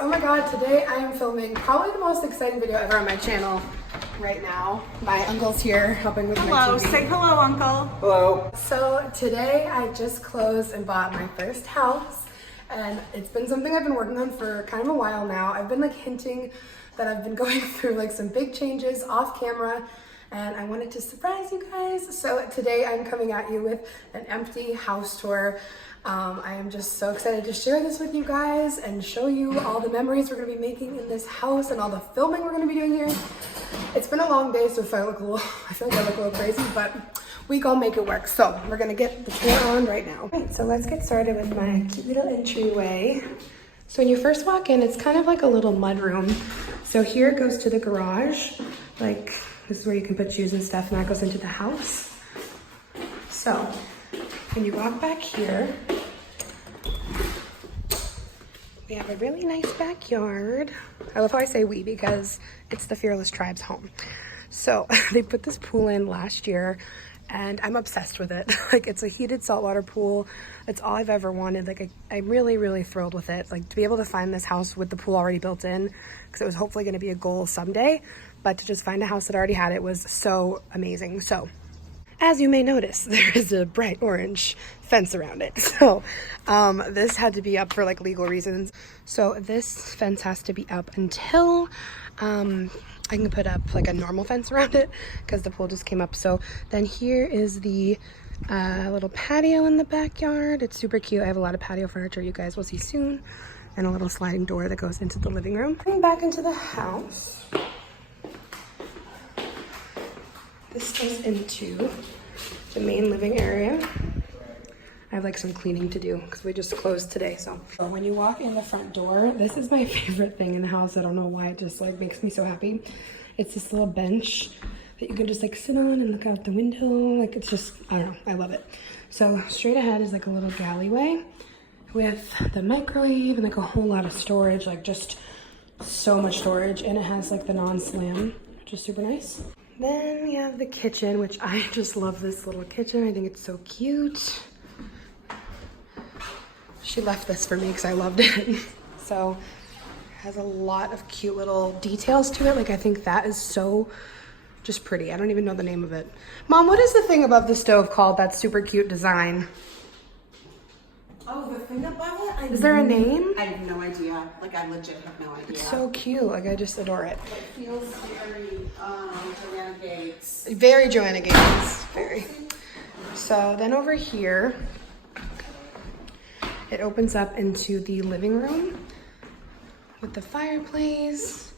Oh my god, today I am filming probably the most exciting video ever on my channel right now. My uncle's here helping with my TV. Say hello, Uncle. Hello. So today I just closed and bought my first house, and it's been something I've been working on for kind of a while now. I've been like hinting that I've been going through like some big changes off camera, and I wanted to surprise you guys. So today I'm coming at you with an empty house tour. I am just so excited to share this with you guys and show you all the memories we're going to be making in this house and all the filming we're going to be doing here. It's been a long day, so if I look a little, I feel like I look a little crazy, but we gonna make it work. So we're gonna get the tour on right now. All right, so let's get started with my cute little entryway. So when you first walk in, it's kind of like a little mud room. So here it goes to the garage. Like this is where you can put shoes and stuff, and that goes into the house. So when you walk back here, we have a really nice backyard. I love how I say we because it's the Fearless Tribe's home. So they put this pool in last year and I'm obsessed with it. Like it's a heated saltwater pool. It's all I've ever wanted. Like I'm really, really thrilled with it. Like to be able to find this house with the pool already built in, because it was hopefully gonna be a goal someday, but to just find a house that already had it was so amazing. So as you may notice, there is a bright orange fence around it. So this had to be up for like legal reasons. So this fence has to be up until I can put up like a normal fence around it because the pool just came up. So then here is the little patio in the backyard. It's super cute. I have a lot of patio furniture you guys will see soon, and a little sliding door that goes into the living room. Coming back into the house. This goes into the main living area. I have like some cleaning to do because we just closed today. So when you walk in the front door, this is my favorite thing in the house. I don't know why, it just like makes me so happy. It's this little bench that you can just like sit on and look out the window. Like it's just, I don't know, I love it. So straight ahead is like a little galleyway with the microwave and like a whole lot of storage, like just so much storage. And it has like the non-slam, which is super nice. Then we have the kitchen, which I just love this little kitchen. I think it's so cute. She left this for me because I loved it. So it has a lot of cute little details to it. Like I think that is so just pretty. I don't even know the name of it. Mom, what is the thing above the stove called? That super cute design. Oh, the thing above it? Is there a name? I have no idea. Like I legit have no idea. It's so cute. Like I just adore it. It feels very Joanna Gates. Very Joanna Gates. Very. So then over here, it opens up into the living room with the fireplace.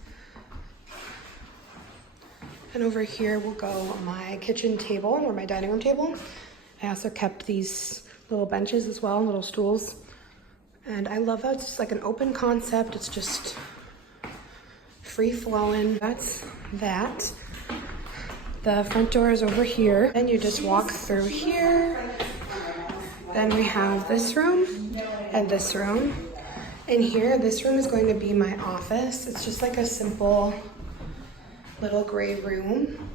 And over here will go my kitchen table or my dining room table. I also kept these little benches as well, little stools. And I love that it's just like an open concept. It's just free flowing. That's that. The front door is over here. And you just walk through here. Then we have this room and this room. In here, this room is going to be my office. It's just like a simple little gray room.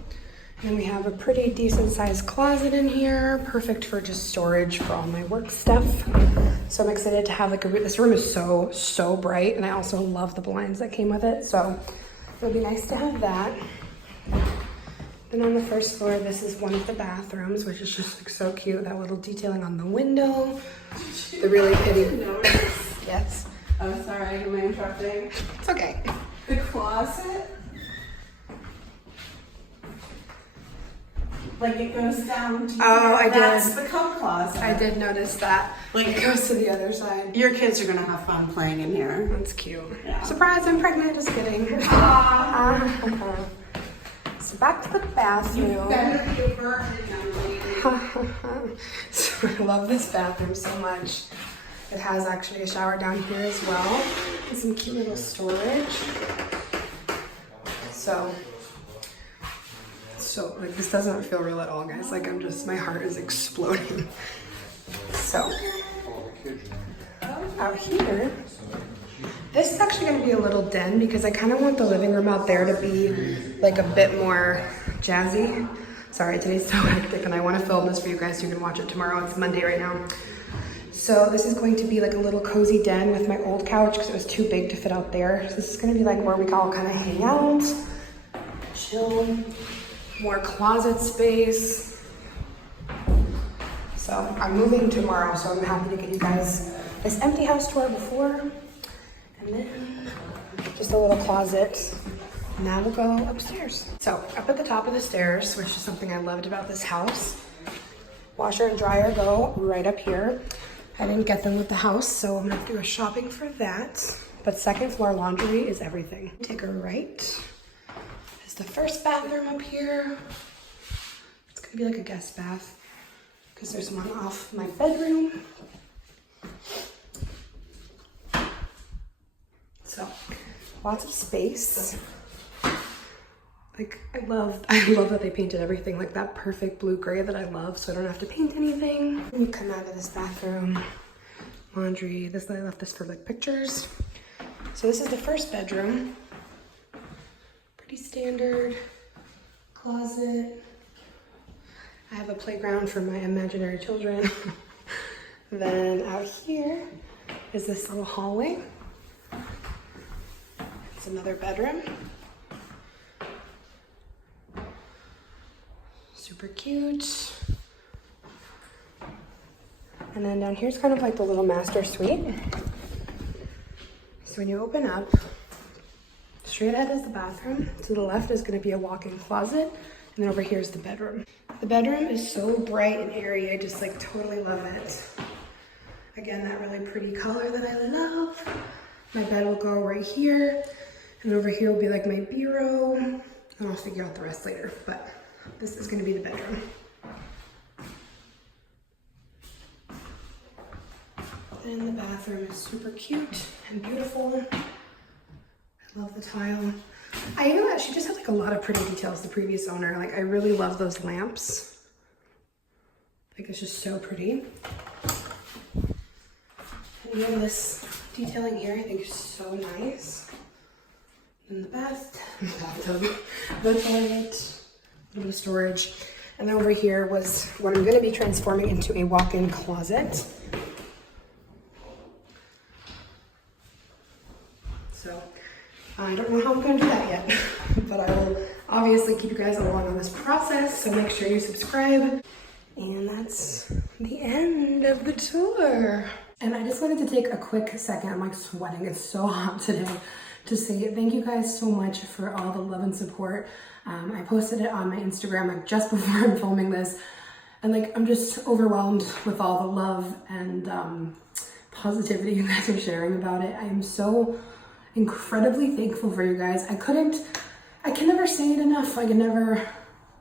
And we have a pretty decent sized closet in here, perfect for just storage for all my work stuff. So I'm excited to have like this room is so bright, and I also love the blinds that came with it. So it would be nice to have that. Then on the first floor, this is one of the bathrooms, which is just like so cute. That little detailing on the window, the really pretty. Yes. Oh, sorry, am I interrupting? It's okay. The closet? Like it goes down to that's the coat closet. I did notice that. Like it goes to the other side. Your kids are gonna have fun playing in here. That's cute. Yeah. Surprise, I'm pregnant, just kidding. So back to the bathroom. You better be a virgin, young lady. So I love this bathroom so much. It has actually a shower down here as well. And some cute little storage. So like this doesn't feel real at all, guys. Like my heart is exploding. So out here, this is actually gonna be a little den because I kind of want the living room out there to be like a bit more jazzy. Sorry, today's so hectic and I want to film this for you guys so you can watch it tomorrow. It's Monday right now. So this is going to be like a little cozy den with my old couch because it was too big to fit out there. So this is gonna be like where we all kind of hang out, chill, more closet space. So I'm moving tomorrow, so I'm happy to get you guys this empty house tour before. And then just a little closet. Now we'll go upstairs. So up at the top of the stairs, which is something I loved about this house, washer and dryer go right up here. I didn't get them with the house, so I'm gonna have to go shopping for that. But second floor laundry is everything. Take a right. There's the first bathroom up here. It's gonna be like a guest bath because there's one off my bedroom. So lots of space. Like I love that they painted everything like that perfect blue gray that I love, so I don't have to paint anything. Let me come out of this bathroom. Laundry, I left this for like pictures. So this is the first bedroom. Pretty standard. Closet. I have a playground for my imaginary children. Then out here is this little hallway. It's another bedroom. Super cute. And then down here's kind of like the little master suite. So when you open up, straight ahead is the bathroom. To the left is going to be a walk-in closet. And then over here is the bedroom. The bedroom is so bright and airy. I just like totally love it. Again, that really pretty color that I love. My bed will go right here. And over here will be like my bureau. And I'll figure out the rest later. But this is going to be the bedroom. And the bathroom is super cute and beautiful. I love the tile. I know that she just had like a lot of pretty details, the previous owner. Like I really love those lamps. Like it's just so pretty. And even this detailing here I think is so nice. And the bathtub, the toilet, a little storage. And then over here was what I'm going to be transforming into a walk-in closet. So I don't know how I'm going to do that yet, but I will obviously keep you guys along on this process. So make sure you subscribe. And that's the end of the tour. And I just wanted to take a quick second. I'm like sweating. It's so hot today. To say thank you guys so much for all the love and support. I posted it on my Instagram like just before I'm filming this, and like I'm just overwhelmed with all the love and positivity you guys are sharing about it. I am so incredibly thankful for you guys. I can never say it enough. I can never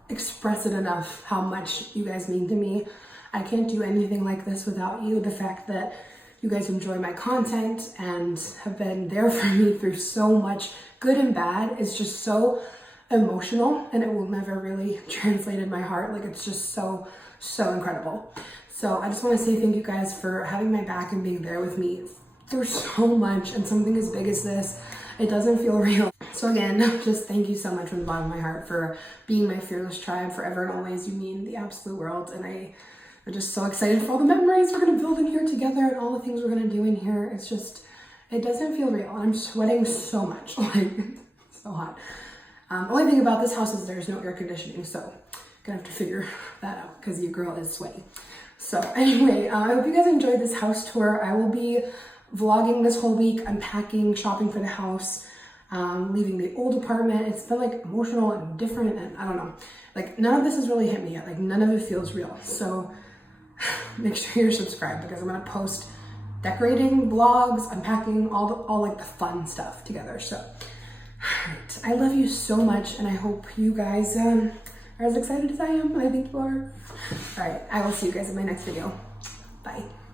express it enough how much you guys mean to me. I can't do anything like this without you. The fact that you guys enjoy my content and have been there for me through so much good and bad is just so emotional, and it will never really translate in my heart. Like it's just so incredible. So I just want to say thank you guys for having my back and being there with me through so much, and something as big as this, it doesn't feel real. So again, just thank you so much from the bottom of my heart for being my fearless tribe forever and always. You mean the absolute world, and I'm just so excited for all the memories we're gonna build in here together and all the things we're gonna do in here. It's just, it doesn't feel real. I'm sweating so much, like it's so hot. Only thing about this house is there's no air conditioning, so gonna have to figure that out because your girl is sweaty. So anyway, I hope you guys enjoyed this house tour. I will be vlogging this whole week, unpacking, shopping for the house, leaving the old apartment. It's been like emotional and different, and I don't know, like none of this has really hit me yet. Like none of it feels real. So make sure you're subscribed because I'm gonna post decorating, vlogs, unpacking, all like the fun stuff together. So alright, I love you so much, and I hope you guys are as excited as I am. I think you are. Alright, I will see you guys in my next video. Bye.